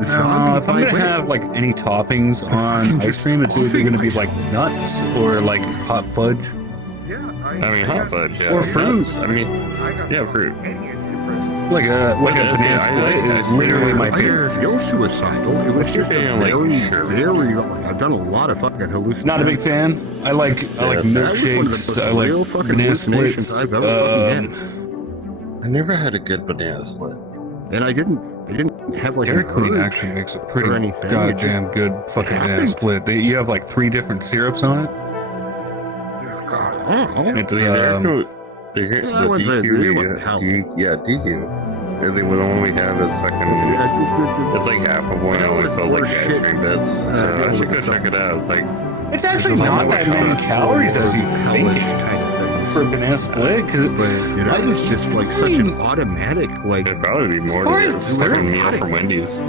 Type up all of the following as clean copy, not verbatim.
if I'm gonna have like any toppings on ice cream, it's either gonna be like nuts or like hot fudge. Yeah, I mean, hot fudge, yeah. Or fruit. Nuts, I mean, yeah, fruit. Like a banana split is literally my favorite. I didn't feel suicidal. It was just a very. I've done a lot of fucking hallucinations. Not a big fan. I like milkshakes. I like banana splits. I've ever fucking had. I never had a good banana split. And I didn't have like Dairy an Queen urge actually makes a pretty or anything. goddamn good fucking banana happened. split. You have like 3 different syrups on it. I don't know. It's DQ. Yeah, they would only have this fucking. It's like half of one. It only sold like the ice cream bits. So I should go check it out. It's like. It's actually not that many calories as you think it is for a banana split. Because it was just like such an automatic like. It'd probably be more far than as just like a meal dessert, from Wendy's.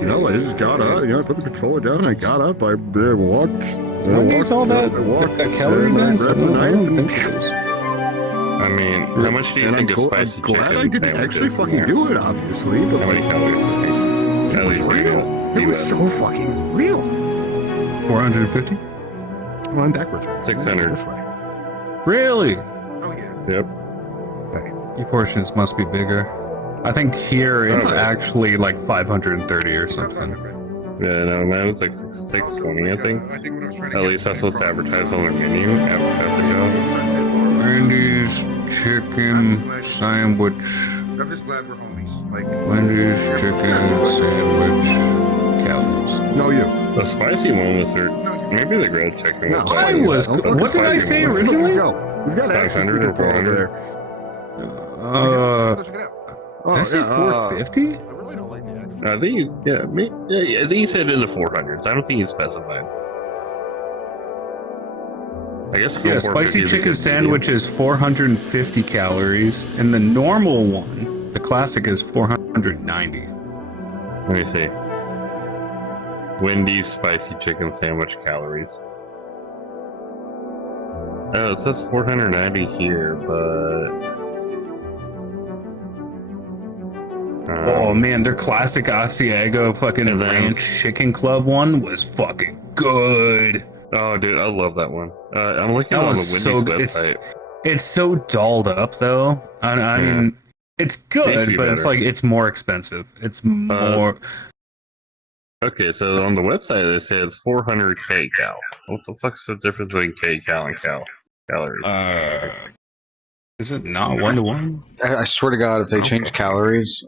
You know, I just got up. You know, I put the controller down. I got up. I walked. Wendy's all that calorie dense. I don't think it is. I mean, how much do you think a spicy chicken glad I didn't actually fucking do it, obviously. But how many calories? it was real. It was so fucking real. 450? Well, I'm backwards. 600. This way. Really? Oh yeah. Yep. Your portions must be bigger. I think here it's Okay. actually like 530 or something. Yeah, no, man, it's like 620, I think. At least that's what's advertised on their menu at the go. Wendy's chicken sandwich. I'm just glad we're homies. Like Wendy's chicken sandwich calories. no, you. The spicy one was her. Maybe the grilled chicken was. No, I like- was. the What did I spicy say one was- originally? We've got access to 500 or the control 400? there. Did I say 450? I really don't like the accent. I think I think you said in the 400s. I don't think you specified. I guess Yeah, 450 spicy is a chicken good sandwich is 450 calories, and the normal one, the classic, is 490. medium. Let me see. Wendy's spicy chicken sandwich calories. Oh, it says 490 here, but. Oh man, their classic Asiago fucking And then- ranch chicken club one was fucking good. Oh, dude, I love that one. I'm looking That on the was Wendy's so good. website. It's so dolled up though. I Yeah. mean, it's Needs to good, be but it's better. like it's more expensive. It's more. Okay, so on the website they say it's 400 kcal. What the fuck's the difference between kcal and calories? Is it not 1-to-1? I swear to God, if they change calories,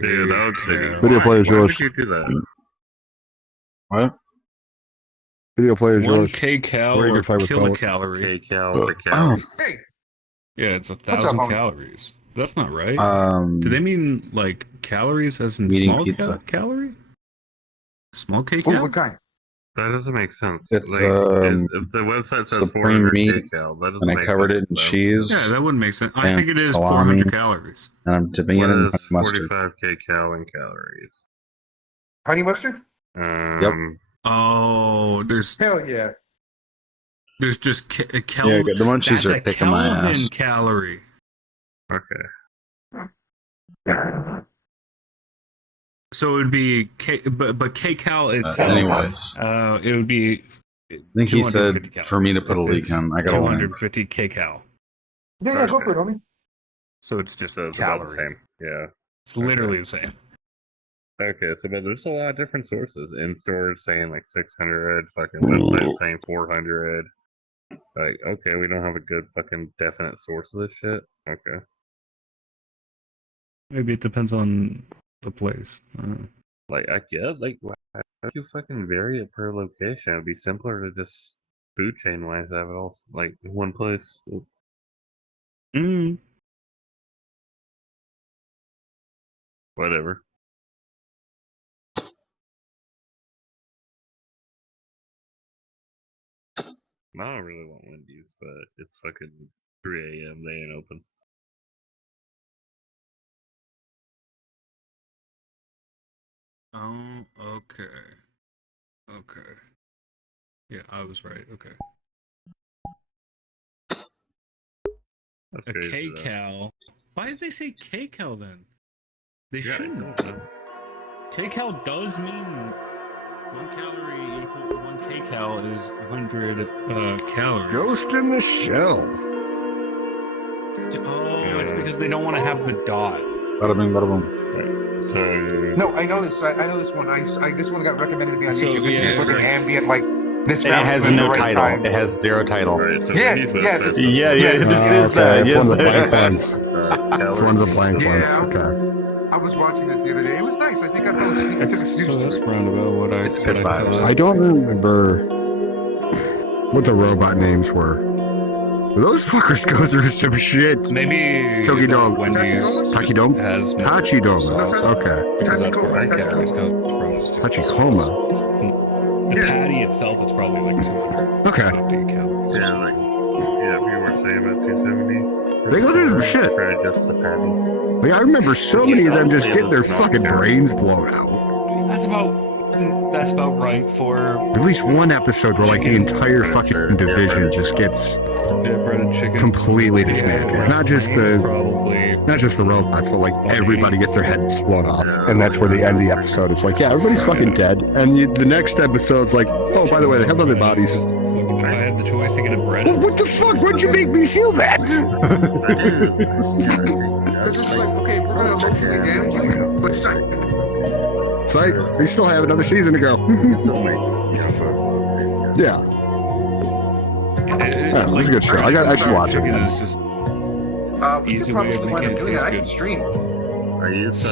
Dude, that would take Video player's Why would yours. you do that? what? Video players One yours. kcal Or you or can fight with kilocalorie. Kcal to Oh, cal. Hey, Yeah, it's up, 1,000 homie? calories. That's not right. Do do they mean like calories as in Eating small pizza. calorie? Small what kcal? kind? That doesn't make sense. It's, Like, um, if the website says supreme 400 meat, kcal, that doesn't and I make covered it in sense. cheese, Yeah, that wouldn't make sense. I and think it is salami. 400 calories. and I'm dipping it in What is mustard. 45 kcal in calories? Honey mustard? Oh, there's Hell yeah. just Yeah, the munchies that's are a kicking my Kelvin ass. calorie. Okay. So it would be but kcal it's Anyways, it would be. I think he 250 said for me to put a calories. leak in. I gotta land. 250 kcal. Yeah, go for it, homie. So it's just So it's about the calorie. same. Yeah. It's literally the same. Okay, so but there's a lot of different sources. In stores saying like 600, fucking websites saying 400. Like, okay, we don't have a good fucking definite source of this shit. Okay. Maybe it depends on the place. Like, I get, like, why do you fucking vary it per location? It'd be simpler to just food chain wise have it all, like, in one place. Mm. Whatever. I don't really want Wendy's, but it's fucking 3 a.m. They ain't open. Oh, okay. Okay. Yeah, I was right. Okay. That's A crazy, though. kcal. Why did they say kcal then? They Yeah, shouldn't. Kcal does mean 1 calorie equal 1 kcal is 100 calories. Ghost in the Shell. Oh, it's because they don't want to have the dot. Bada bing, bada boom. So No, I know this. I know this one. This one got recommended to me on So, YouTube. This yeah, is like an right. ambient, like this. It sounds has at the no right title. time. It has zero title. Alright, so Yeah, he's what yeah, says this- Yeah, this is okay, that. it's Yes, one of the that. blank ones. It's one of the blank Yeah. ones. Okay. I was watching this the other day. It was nice. I think I fell asleep. I took a snooze So that's to it. roundabout what I. It's good what I vibes. thought. I don't remember what the robot names were. Those fuckers go through some shit. Maybe Toki Dog. Wendy's Tachidome? has more- Tachidomas. Okay. because that's Tachikoma, where Tachikoma. calories comes from. Tachikoma. The Yeah. patty itself is probably like 250 Okay. calories. Yeah, like we were saying about 270. They go through some shit. For just the patty. Like, I remember so many of them just getting their fucking brains blown out. That's about right for At least one episode where like the entire fucking division just gets breaded chicken. completely dismantled. Not just the probably robots, but like everybody gets their heads blown off, and that's where they end the episode. It's like, yeah, everybody's fucking dead, and the next episode's like, oh, by the way, they have other bodies. Just fucking, if I had the choice to get a bread. Well, what the fuck? Why'd you make me feel that? Because it's like, okay, we're gonna emotionally damage you, but it's like, It's like we still have another season to go. Yeah, yeah, it's a good show. I should watch it. Chicken is just we Easy could way of probably wind making up it doing that. I taste can good. stream. I use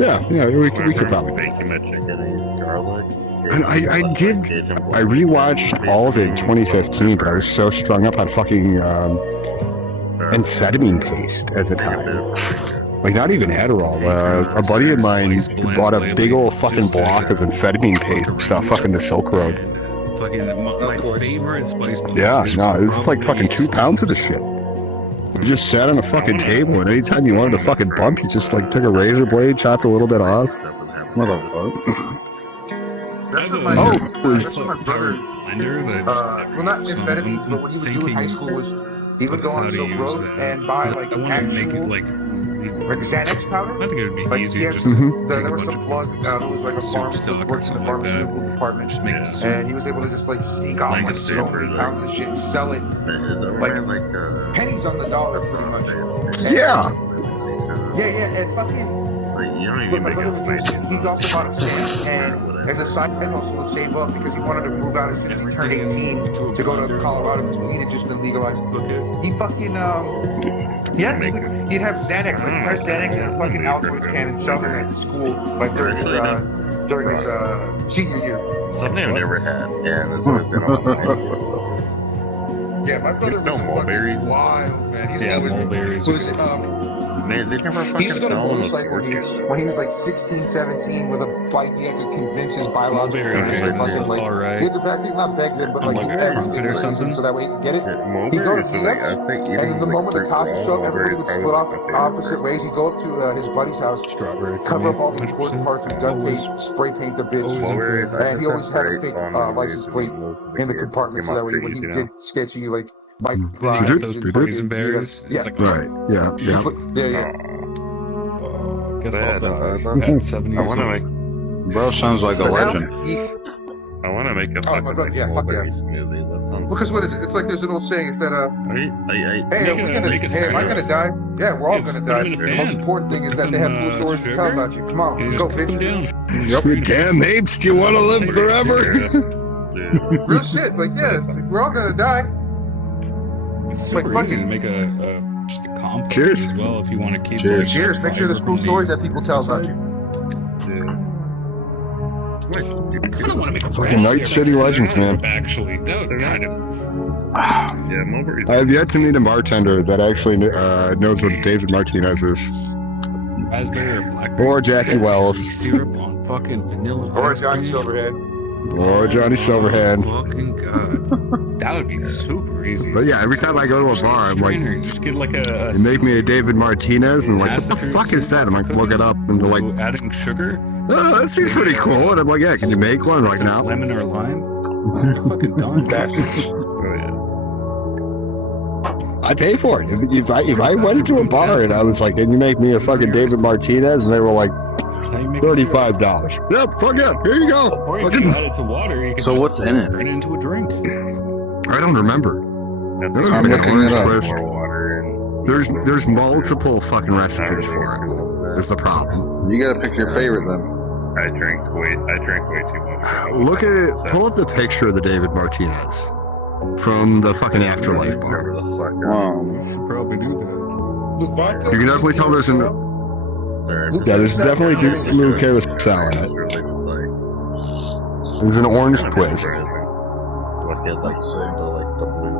Yeah, we could probably. baking my chicken. I use garlic. And I did. I rewatched all of it in 2015, but I was so strung up on fucking amphetamine paste at the time. Like, not even Adderall. A buddy of mine bought a big old fucking block of amphetamine paste off fucking the Silk Road. fucking my favorite spice blend. Yeah, is no, it was like fucking probably 2 pounds of the shit. You just sat on a fucking table, and anytime you wanted to fucking bump, you just like took a razor blade, chopped a little bit off. Motherfucker. That's what I my have a- that's what my brother. blender, but Well, not amphetamines, but what he would do in high school was he would go on Silk Road and buy like I want to make it actual like like Xanax powder. I think it would be Like, easy yeah, just to Mhm. There take a was bunch some of plug. There was like a soup pharmacist stock who or worked in the something like that. pharmaceutical department, Just make it soup. and he was able to just like sneak off Like like a so soup many or pounds of shit and sell it like pennies on the dollar, pretty much. Yeah. Yeah, and fucking. Like, you don't But even my make brother it would use, spicy. he's also bought a stand, and as a side hustle to save up because he wanted to move out as soon as he turned 18 to go to Colorado because weed had just been legalized. He fucking yeah, he'd have Xanax, like press Xanax in a fucking Altoids can and sell them at school, like during his senior year. Something I've never had, and this has been on my mind. Yeah, my brother was No a mulberries. fucking wild man. He's Yeah, always mulberries. was They never fucking he used to go to sell them as motorcycle meets when he was like 16, 17 with a bike. He had to convince his biological parents to fucking like. He alright. had to practically not beg them, but like do Like everything or for him something? so that way he can get it. Mulberries He'd go to are like, meetups, I think And then the even, moment the like, cops would show up, everybody would split off mulberries are opposite ways. He'd go up to his buddy's house, Strawberry. cover up all the important parts with duct tape, spray paint the bitch, Mulberries, I and just he always had a great fake on mulberries license to plate eat most of in the kids. compartment Came so that off way when trees, he you know? did sketchy like bike Mm. rides, Did and you- Poison fucking- berries. Yeah, It's like, Right. Yeah. Yeah. yeah. Guess I'll Bad, die bad. at 70 I years want to old. make. Bro sounds like a So now, legend. I want to make a Oh, fucking my brother, like, yeah, fuck mulberry smoothie. That sounds. Because what is it? It's like there's an old saying. It's that I hey, Make am a- make a I gonna syrup. die? Yeah, we're all Yeah, just gonna put die. 'em in a The most pan. important thing is Put that they have some, cool stories to tell sugar. about you. Come on, You let's just go, cook them bitch. down. You damn apes! Do you want to live forever? Real shit. Like yeah, we're all gonna die. It's Like super easy to fucking- make just a compost Cheers. as well if you want to keep. Cheers. like, Cheers. Make sure there's cool stories that people tell about you. I kind of want to make a Fucking Night City Legends, man. Actually, that would kind of. Yeah, mulberries. I have yet to meet a bartender that actually knows what David Martinez is, Raspberry or blackberry. or Jackie Wells, Syrup on fucking vanilla. Or ice Johnny cream. Silverhead. or Johnny Silverhand. Fucking god. That would be super easy. But yeah, every time I go to a bar, I'm like, Strainer, just get like a they make me a David Martinez, and I'm like, what the Acid fuck is that? I'm like, look it up, and they're like, adding sugar. oh, that seems pretty cool. And I'm like, yeah, can you make one? I'm like, Some no. lemon or lime. You're fucking done. Oh, I'd pay for it. If I went to a bar and I was like, "Can you make me a fucking David Martinez?" and they were like, $35. Yep, fuck it. Here you go. Or if you add it to water, you can So just what's in it? turn it into a drink. I don't remember. There was I'm like an looking orange it up. twist. More water and There's multiple fucking recipes for it. Is the problem? You gotta pick your favorite then. I drank way too much. Look at it. Pull up the picture of the David Martinez from the fucking Afterlife bar. Wow. You should probably do that. With vodka, You can definitely tell there's an yeah. There's definitely blue carousel in it. There's an orange twist. Let's see.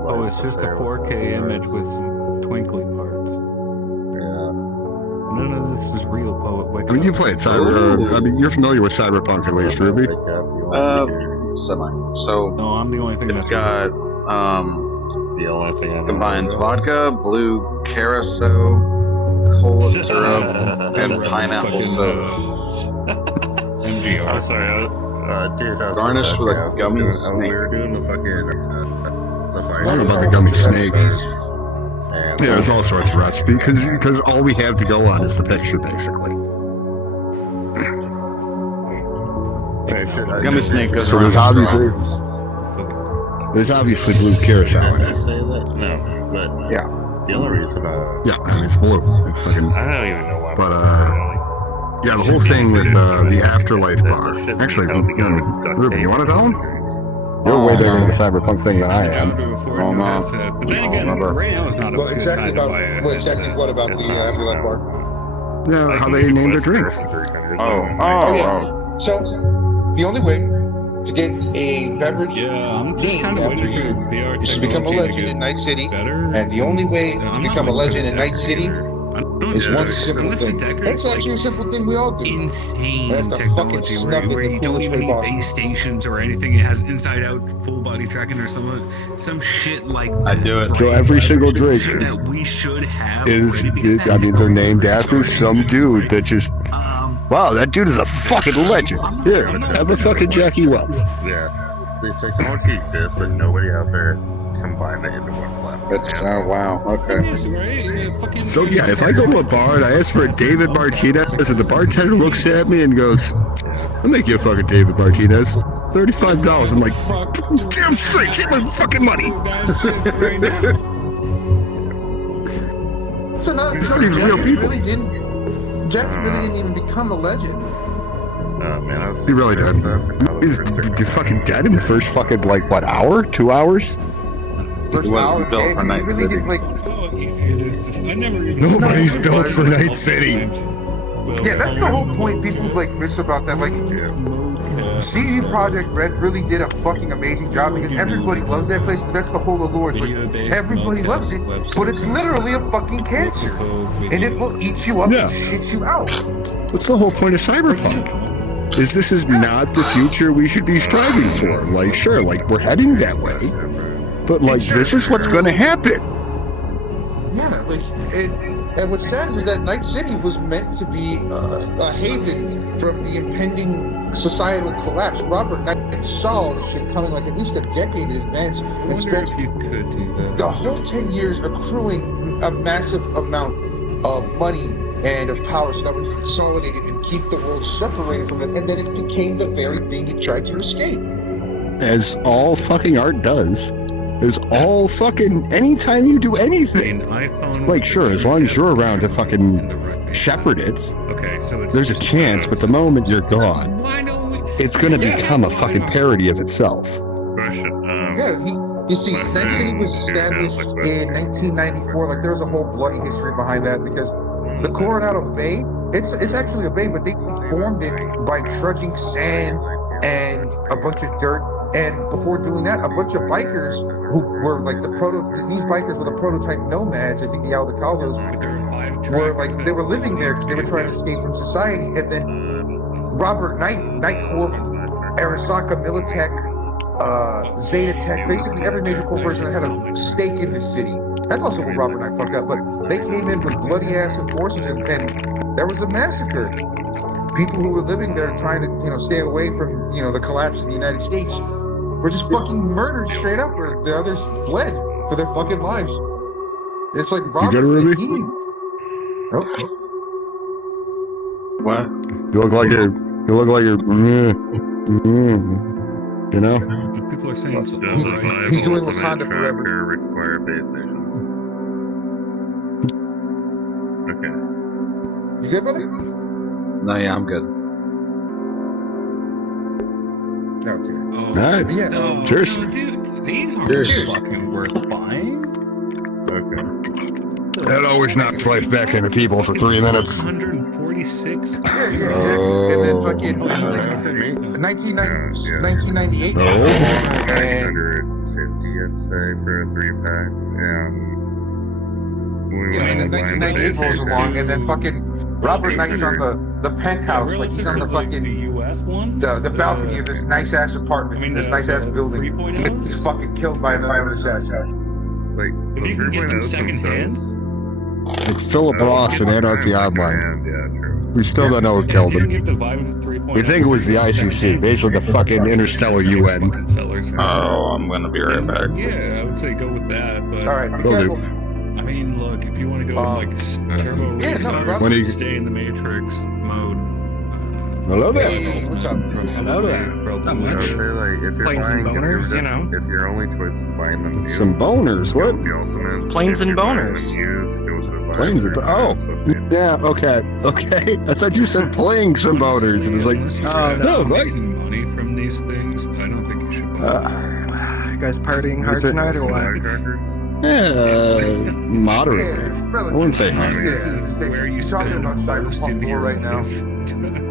Oh, it's just a 4K image with some twinkly parts. None of this is real, poet. Wake I mean, you up. played cyber. I mean, you're familiar with Cyberpunk at least, Ruby. Semi. So No, I'm the only thing it's that's got The only thing I know combines is- vodka, blue carousel, cola syrup, and Fucking, pineapple soda. MGR. I'm sorry, dude. I was Garnished with a gummy we snake. were doing the fucking the fire. I don't know about the gummy snake. And, Yeah, there's all sorts of recipes because all we have to go on is the picture, basically. Gummy snake goes So around. there's obviously blue carousel in it. Say that? No, but Yeah. the only reason Yeah, I mean, it's blue. It's fucking. I don't even know why. But yeah, the whole thing with the Afterlife bar. Actually, Ruby, you want to tell him? You're way bigger in the cyberpunk thing than I am. Oh, no. But then again, right now it's not a Well, good exactly time to about buy a what exactly headset. what about the Afterlife bar? Yeah, how they name their drinks. So the only way to get a beverage Yeah, I'm just named kind of after waiting you for VR is to become a technology legend to in get Night City, better. and the only way I'm to not become a looking legend for in Night City Decker. is one Yeah, simple unless the thing. Decker It's is, actually like, a simple thing we all do. insane That's the fucking technology snuff where in the you don't coolest even way need possible. base stations or anything. It has inside out full body tracking or some shit like I'd do it. So every single drink that we should have is, already, because I mean, they're that's named after some dude that just, wow, that dude is a fucking legend. Here, have a fucking Jackie Wells. Yeah, the technology exists, but nobody out there combined it into one platform. Oh wow. Okay. Yes, right? Yeah, fucking- So yeah, if I go to a bar and I ask for a David Martinez, and the bartender looks at me and goes, "I'll make you a fucking David Martinez, $35." I'm like, Fuck, damn straight, take my fucking money. that shit right now. So now These are these real people. Jackie really didn't even become a legend. Man, I was He really did. He's fucking dead in the first fucking, like, what, hour? 2 hours? First It wasn't hour, built okay, for he Night really City. didn't, like, How easy it is to- I never even- Nobody's built for Night City. yeah, that's the whole point people like miss about that. Like, CD Projekt Red really did a fucking amazing job because everybody loves that place, but that's the whole allure. It's like everybody loves it, but it's literally a fucking cancer, and it will eat you up Yeah. and shit you out. What's the whole point of Cyberpunk? This is not the future we should be striving for. Like, sure, like, we're heading that way, but, like, this is what's gonna happen. Yeah, like it. And what's sad was that Night City was meant to be a haven from the impending societal collapse. Robert Knight saw this shit coming like at least a decade in advance, I and wonder spent if you could do that. the whole 10 years accruing a massive amount of money and of power so that we could consolidate it and keep the world separated from it, and then it became the very thing it tried to escape. As all fucking art does, is all fucking, anytime you do anything, An iPhone. like, sure, as long as you're around to in fucking the right- shepherd it, Okay, so it's there's a just chance, but the moment you're gone, Why don't we? it's gonna become a fucking parody of itself. question. Yeah, you see, Night City was established in 1994. Like, there's a whole bloody history behind that because the Coronado Bay, it's actually a bay, but they formed it by trudging sand and a bunch of dirt. And before doing that, a bunch of bikers who were like these bikers were the prototype nomads. I think the Aldecaldos were like, they were living there because they were trying to escape from society. And then Robert Knight, Knight Corp, Arasaka Militech, Zeta Tech, basically every major corporation that had a stake in the city. That's also what Robert Knight fucked up. But they came in with bloody ass forces, and there was a massacre. People who were living there trying to, stay away from, the collapse of the United States were just fucking murdered straight up, or the others fled for their fucking lives. It's like good, Robert Ruby? McKee. Oh, What? You look like you're. You know? People are saying so. Does Right? He's doing Ultimate Wakanda forever. Tracker require base stations? Okay. you good, brother? No, yeah, I'm good. Okay. Oh, Alright. Yeah. no, Cheers. no, dude, these aren't Cheers. fucking worth buying. Okay. That always knocks life back into people for 3 minutes. 146. Yeah, and then fucking Oh, that's Uh, great. 1998. Oh. 950, I'd say, for a 3-pack. Yeah, and then 1998 rolls along, and then fucking Robert Knight's on the penthouse, like he's on the Relative to, fucking the US ones. the balcony of this nice ass apartment, I mean, this the- nice ass the building. 3.0s? He's fucking killed by an assassin. Like, If you can get them 3.0s secondhand. themselves? Like Philip Ross and Anarchy Online. Yeah, true. We still don't know who killed If you him. get the Vibe of 3.0, We think it was the ICC, basically the fucking interstellar UN. fucking sellers for- Oh, I'm gonna be right back. Yeah, I would say go with that. But All right, be Will do. careful. I mean, look, if you want to go with like turbo, yeah, no, race, when he- stay in the Matrix mode. Hello there. Hey, what's up? Hello there. Not I would much. say, like, if you're Planes and buying, boners, you know. if your only choice is buying them new, Some boners, what? the ultimates. Planes If and you're buying them boners. used, go to the Planes and Vibe. oh, It's supposed to be- yeah, okay. I thought you said playing some boners, and it's like, unless you're oh, no, right. making money from these things, I don't think you should buy. You guys partying hard That's it. tonight or what? Firecrackers? moderately. I wouldn't say high. This is where you Talking spend about most Cyberpunk of 4 your right now. life.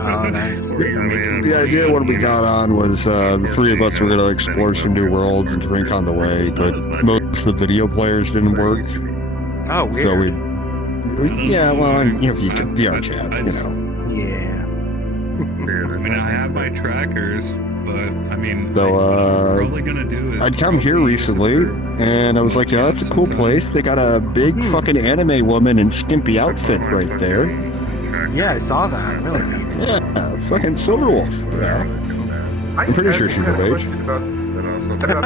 Oh, nice. Or you're making The idea when we got on was the three of us were going to explore some new worlds and drink on the way, but most of the video players didn't work, Oh, weird. so yeah, well, and, you know, VR chat, you know. Yeah. I mean, I have my trackers, but I mean, So, what I'm probably gonna do is I'd come here recently, and I was like, yeah, that's a cool place. They got a big fucking anime woman in skimpy outfit right there. Yeah, I saw that. Really neat. Yeah, fucking Silverwolf. Yeah. I'm pretty sure she's of age. About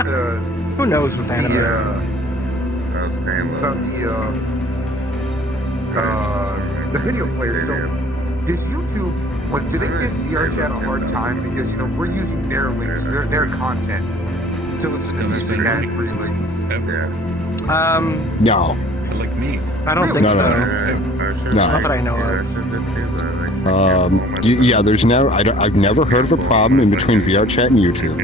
the Who knows with anime? the video players. So does YouTube, like, do they give VRChat a hard time because, you know, we're using their links, their content to listen to music ad free, like, ever No. like me. I don't think No, so. No. Not that I know of. Yeah, there's no. I've never heard of a problem in between VR chat and YouTube.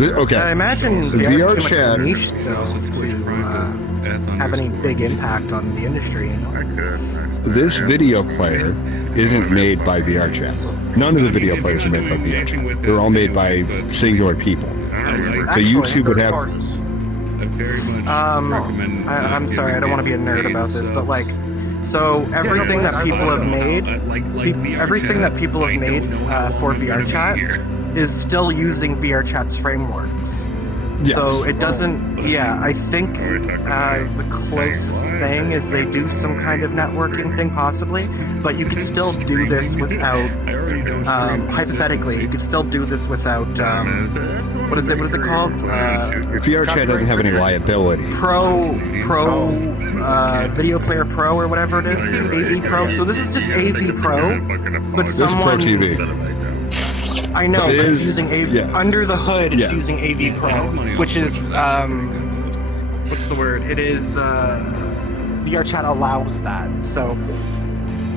I Okay, imagine The VR VR is too chat- much of a niche, though, Also Twitch to Prime, Death have any underscore. big impact on the industry. You know? this video player isn't made by VR chat. None of the video players are made by VR chat. They're all made by singular people. So Actually, YouTube would have. parties. I very much recommend. I'm sorry, I don't want to be a nerd about this, but like, so everything that people have made, everything that people have made for VR chat is still using VR chat's frameworks. Yes. So it doesn't. Yeah, I think the closest thing is they do some kind of networking thing, possibly, but you could still do this without. Hypothetically, you could still do this without. What is it? What is it called? VR chat doesn't have any liability. Pro Video Player Pro or whatever it is, AV Pro. So this is just AV Pro, but This is Pro someone TV. I know, It but it's is- using AV yeah. under the hood. It's Yeah. using AV Pro, which is what's the word? It is VR Chat allows that. So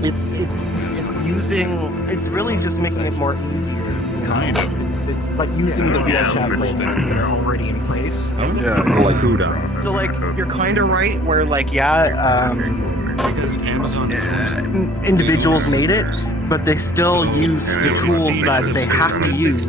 it's using. It's really just making it more easier. You know? Kind of. It's but using the VR Chat frameworks that are already in place. Yeah, like who does? So like you're kind of right where like because Amazon individuals made it, but they still use the tools that they have to use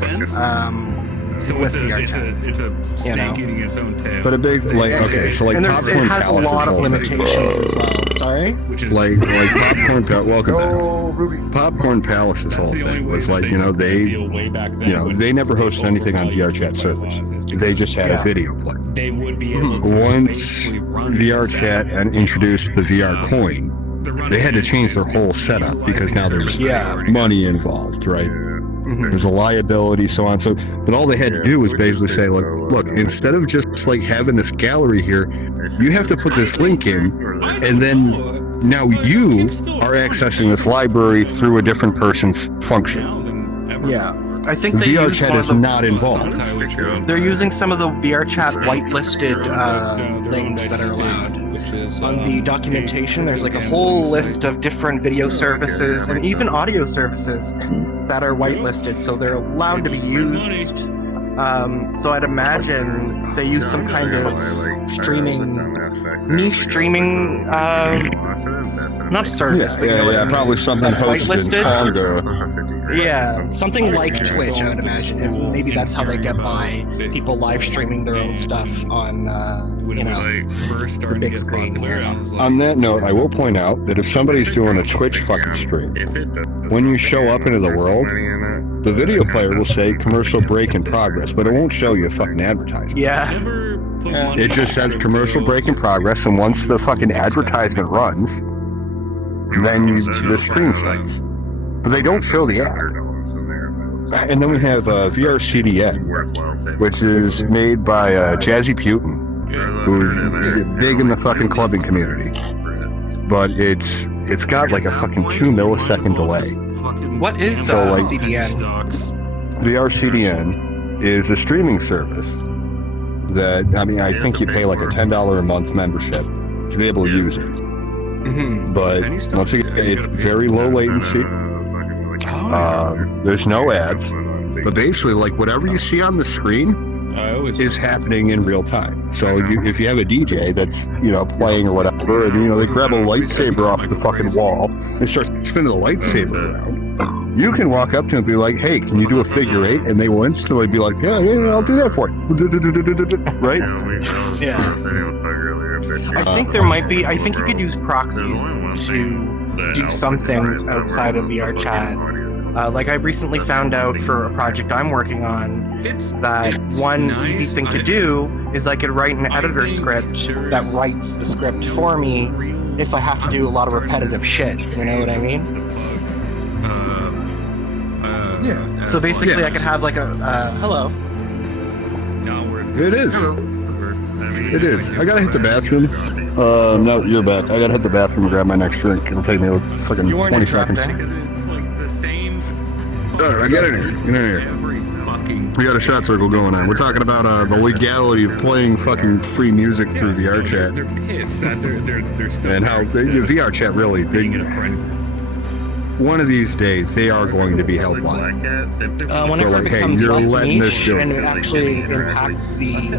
so with it's a, VR it's chat. a, it's a snake know. eating its own tail. But a big like okay, so like And it Popcorn has a Palace lot of is whole thing. limitations as well. Sorry? which is Like Popcorn Palace. Welcome back. Oh, Ruby. Popcorn Palace's whole thing was like, you know, they never hosted anything on VR chat servers. They just had a Yeah. video player. They would be able to Once basically run VR this chat app. and introduced the VR coin, They're running they had to it change their as whole setup because now there's Yeah. money involved, right? There's a liability, so on. So, but all they had to do was basically say, look, instead of just like having this gallery here, you have to put this link in, and then now you are accessing this library through a different person's function. Yeah. I think they use VRChat is not involved. They're using some of the VRChat whitelisted links that are allowed. On the documentation, there's like a whole list of different video services and even audio services that are whitelisted, so they're allowed to be used. So I'd imagine they use some kind of niche streaming, not service, but probably something hosted in Congo. Yeah, something like Twitch, I would imagine. And maybe that's how they get by people live streaming their own stuff on, the big screen. On that note, I will point out that if somebody's doing a Twitch fucking stream, when you show up into the world, the video player will say commercial break in progress, but it won't show you a fucking advertisement. Yeah. It just says commercial break in progress, and once the fucking advertisement runs, then the stream starts. But they don't show the ad. And then we have VRCDN, which is made by Jazzy Putin, who's big in the fucking clubbing community. But it's got like a fucking 2 millisecond delay. What is CDN? VRCDN is a streaming service that, I think you pay like a $10 a month membership to be able to use it. Mm-hmm. But once again, it's very low latency. There's no ads. But basically, like whatever you see on the screen is happening in real time. So if you have a DJ that's playing or whatever, and they grab a lightsaber off the fucking wall and start spinning the lightsaber around, you can walk up to him and be like, "Hey, can you do a figure 8?" And they will instantly be like, "Yeah, I'll do that for you." Right? Yeah. I think there might be. I think you could use proxies to do some things outside of VRChat. Like I recently found out for a project I'm working on, that one easy thing to do is I could write an editor script that writes the script for me if I have to do a lot of repetitive shit. You know what I mean? Yeah. So basically, I could have like a hello. It is. It is. I gotta hit the bathroom. No, you're back. I gotta hit the bathroom and grab my next drink. It'll take me like fucking 20 seconds. It's like the same. Alright, I get in here. Get in here. We got a shot circle going on. We're talking about the legality of playing fucking free music through VRChat. They're pissed that they're still And how VRChat really one of these days they are going to be held liable. Whenever like, it hey, becomes you're less letting this niche do and it. it actually impacts the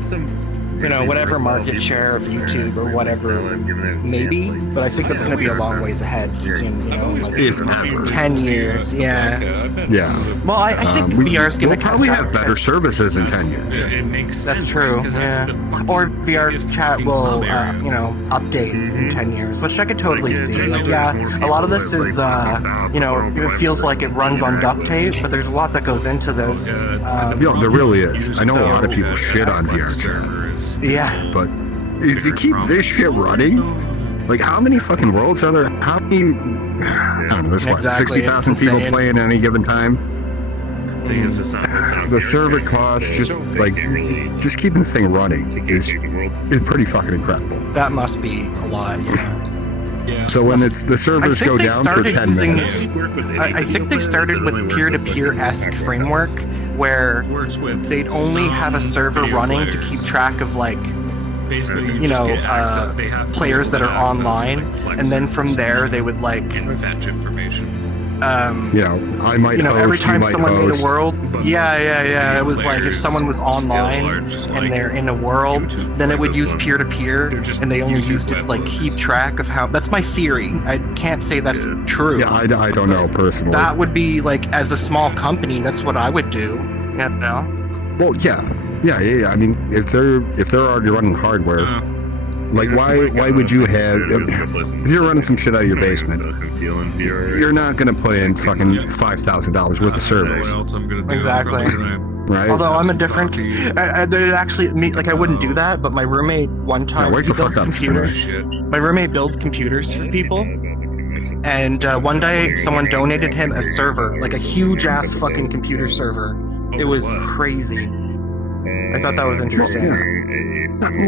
whatever market share of YouTube or whatever, maybe, but I think that's going to be a long ways ahead soon, like If ever. 10 years, yeah. Yeah. Well, I think VR is going We'll to probably have better services in 10 years. It makes sense. That's true, yeah. Or VR chat will, update in 10 years, which I could totally see. Like, yeah, a lot of this is, it feels like it runs on duct tape, but there's a lot that goes into this. There really is. I know a lot of people shit on VRChat. Yeah. But if you keep this shit running, like how many fucking worlds are there? How many? I don't know. There's what, Exactly, 60,000 it's people insane. playing at any given time. The server costs, just keeping the thing running is pretty fucking incredible. That must be a lot, Yeah. So when the servers go down for 10 minutes, I think they started with peer-to-peer-esque framework, where Works with they'd only have a server video running to players. keep track of Basically, you just know, get access. They have to players that are get access, online, like, and then from there they would and fetch information. I might host, every time you might someone host. made a world, But yeah, it was like if players someone was still online are just like and they're in a world, YouTube. then it would use peer-to-peer, They're just and they only YouTube used it to like webhooks. keep track of how. That's my theory. I can't say that's true. Yeah, I don't know personally. That would be like, as a small company, that's what I would do. You know? Well, yeah. I mean, if they're already running hardware, like why would you have? If you're running some shit out of your basement, you're not gonna put in fucking $5,000 worth of servers, What else I'm gonna do? Exactly. right? Although I'm a different, I wouldn't do that. But my roommate one time wake he the fuck builds up, computers. Shit. My roommate builds computers for people, And one day, someone donated him a server, like a huge ass fucking computer server. It was crazy. I thought that was interesting.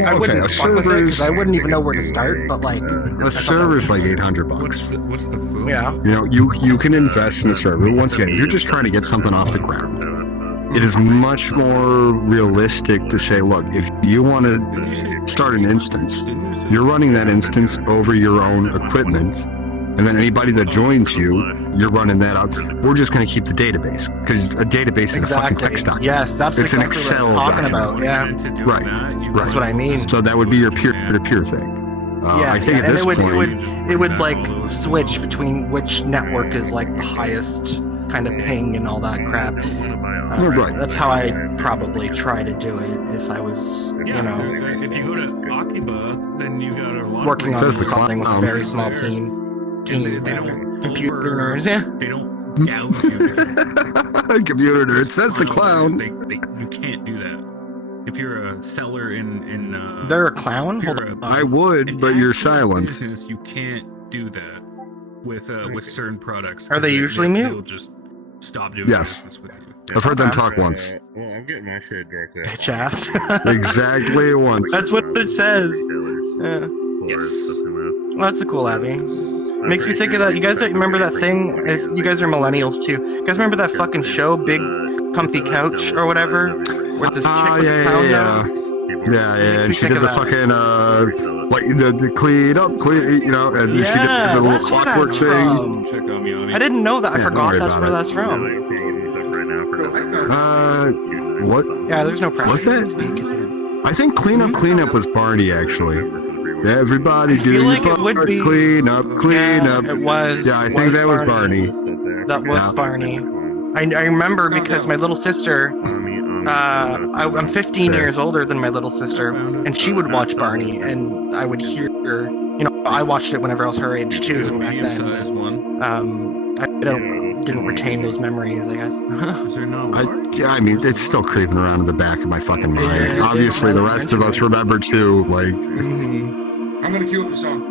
I wouldn't fuck with it because I wouldn't even know where to start. But like, A server's like $800. What's the food? yeah, You know, you can invest in a server. Once again, if you're just trying to get something off the ground, it is much more realistic to say, look, if you want to start an instance, you're running that instance over your own equipment, and then anybody that joins you, you're running that out. We're just going to keep the database, because a database is a fucking exactly. text document. Yes, that's It's an exactly what I Excel was talking document. about. Yeah, Right. that's what I mean. So that would be your peer-to-peer thing. Yeah, I think at and this point, it would like switch between which network is like the highest kind of ping and all that crap. Right. That's how I'd probably try to do it if I was, you know, If you go to Akiba, then you got a lot working of on Says the something with a clown. very small there. team. And they don't Computer over- nerds, yeah. They don't gouge you. computer nerd says the clown. You can't do that. If you're a seller in They're a clown? if you're Hold a- I on. would, an but you're actual silent. Business, you can't do that with certain products. Are they 'cause usually mute? They'll just stop doing Yes. business with you. I've heard them Okay. talk once. Well, I'm getting my shit directly. Bitch ass. Exactly once. That's what it says. Yeah. Yes. Well, that's a cool Abby. Makes me think of that. You guys remember that thing? If you guys are millennials too. You guys remember that fucking show, Big Comfy Couch or whatever, with this chick Ah, with the clown nose? Yeah, and Makes she me did think the of that. fucking like the clean up, you know, and she did Yeah, the little that's where clockwork that's thing. from. Check out Miami. I didn't know that. I Yeah, don't forgot worry that's about where it. that's from. What? Yeah, there's no pressure What's that? to speak if you didn't. I think cleanup was Barney actually. Everybody I do feel your like it would part. be- Clean up. Yeah, it was. Yeah, I think that was Barney. That was Yeah. Barney. I remember because my little sister, I'm 15 years older than my little sister, and she would watch Barney, and I would hear her. You know, I watched it whenever I was her age There's a too. Back medium-sized then. one. I didn't retain those memories, I guess. Is there no one? Yeah, I mean, it's still creeping around in the back of my fucking mind. Yeah, Obviously, the rest of us remember too. Like, Mhm. I'm gonna cue up the song.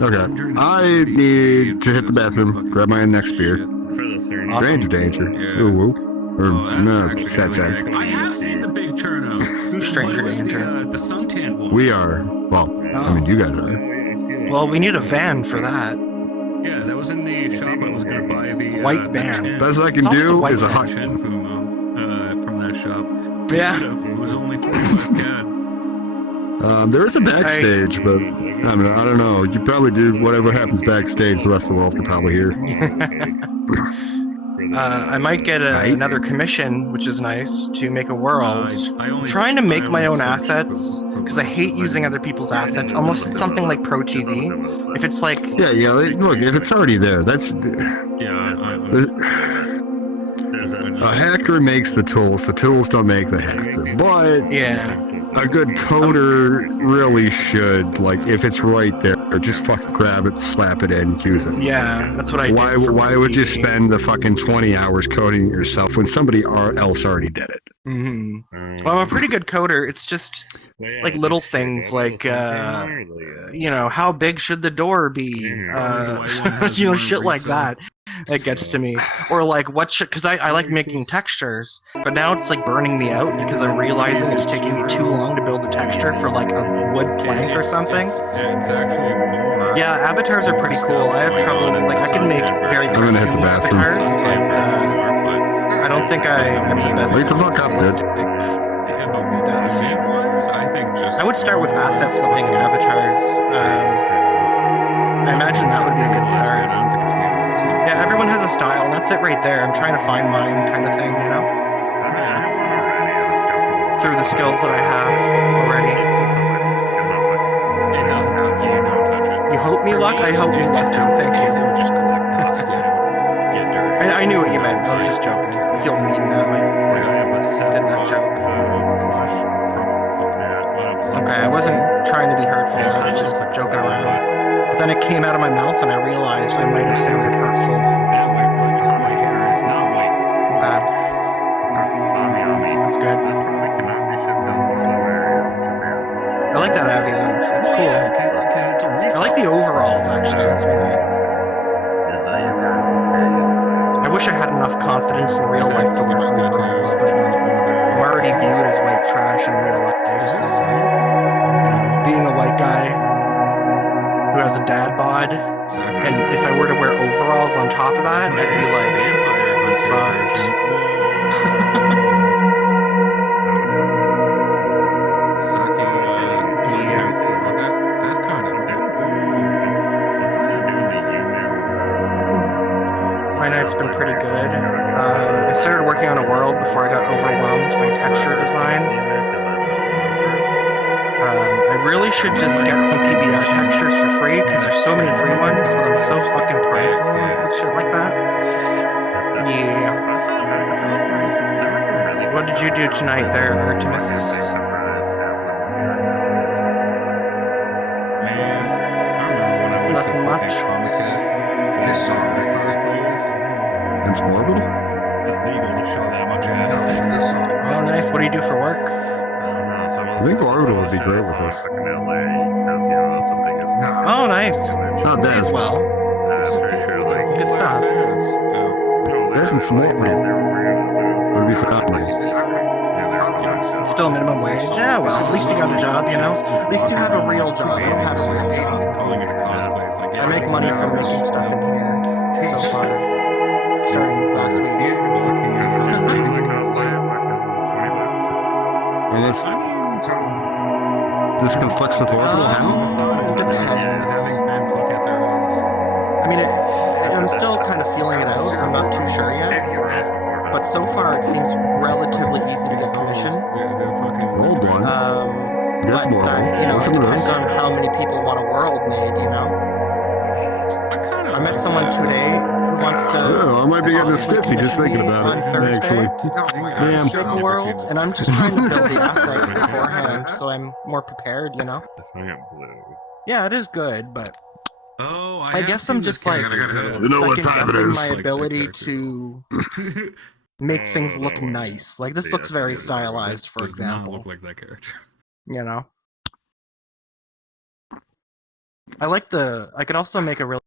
okay, I need to hit the bathroom, grab my next beer. Awesome. Stranger danger. Yeah. Ooh, woo. Or Oh, that's no, actually sad, really sad. big. I have seen the big turnout. Who's Stranger What was Danger? The suntan one. We are. Well, I mean, you guys are. Well, we need a van for that. Yeah, that was in the shop. I was gonna buy the White the van. Chen- Best I can It's always a do white is a man. hot. Chen Fumo from that shop. Yeah. It was only 45 CAD. There is a backstage, but I don't know. You probably do whatever happens backstage. The rest of the world can probably hear. I might get another commission, which is nice, to make a world. I'm trying to make my own assets because I hate using other people's assets unless it's something like Pro TV. If it's like, Yeah, yeah. Look, if it's already there, that's a hacker makes the tools. The tools don't make the hacker. But yeah, a good coder really should, like, if it's right there, just fucking grab it, slap it in, use it. yeah, that's what I Why? did. for Why Pro would you TV. spend the fucking 20 hours coding it yourself when somebody else already did it? Mhm. Well, I'm a pretty good coder. It's just like little things like, you know, how big should the door be? You know, shit like that. That gets to me. Or like, what should, because I like making textures, but now it's like burning me out because I'm realizing it's taking me too long to build a texture for like a wood plank or something. It's actually more. Yeah, avatars are pretty cool. I have trouble, like, I can make very I'm gonna hit the cartoony bathroom. avatars, but I don't think I'm the best. Wake the fuck up, dude. I would start with asset flipping avatars. I imagine that would be a good I start. don't think it's weird. Yeah, everyone has a style, and that's it right there. I'm trying to find mine, kind of thing, you know, through the skills that I have already. It doesn't touch. You don't touch it. You hope me luck? I hope me luck, too. Thank It you. would just collect dust and it would get dirty. I knew what you meant. I was just joking. I feel mean now. Like I have a set Did that of, joke. plush from fucking Okay, I wasn't trying to be hurtful. I was just joking around. But then it came out of my mouth, and I realized I might have sounded hurtful. That way, my hair is not white. Okay, that's good. I like that Avian. It's cool. Because it's a I resale. like the overalls, actually. That's really wish I had enough confidence in real life to wear overalls, but I'm already viewed as white trash in real life. So, being a white guy who has a dad bod, and if I were to wear overalls on top of that, I'd be like, fucked. That's kind of My night's been pretty good. I started working on a world before I got overwhelmed by texture design. I really should just get some PBR textures for free because there's so many free ones, but I'm so fucking prideful with shit like that. Yeah. What did you do tonight there, Artemis? Man, I remember when I went Nothing to much. Comic-Con, the cosplayers. It's morbid? It's illegal to show that much ass. Oh, nice. What do you do for work? I think Orbital would be great with us. Oh, nice. Not As Des. well. Good stuff. Des and Smallville would be phenomenal. Still minimum wage? Yeah, well, at least you got a job, you know? At least you have a real job. I don't have a real job. Calling it a cosplay, it's like, I make money from making stuff in here so far. Starting last week. Unless this conflicts with Orbital now? Depends. I mean, I'm still kind of feeling it out. I'm not too sure yet. But so far, it seems relatively easy to get commission. Rolled one. That's But morbid. that, you know, Listen it to depends this. on how many people want a world made, you know? I met someone today who wants to Oh, I might be getting a possibly stiffy just commission thinking me about on it. Thursday. Actually. Damn. Make a world, and I'm just trying to build the assets beforehand, so I'm more prepared, you know? Yeah, it is good, but Oh, I guess I'm just like You know what second time it guessing is. my Like that ability character. to make things look nice. Like this looks very stylized, for Does not example. look like that character. You know, I like the. I could also make a really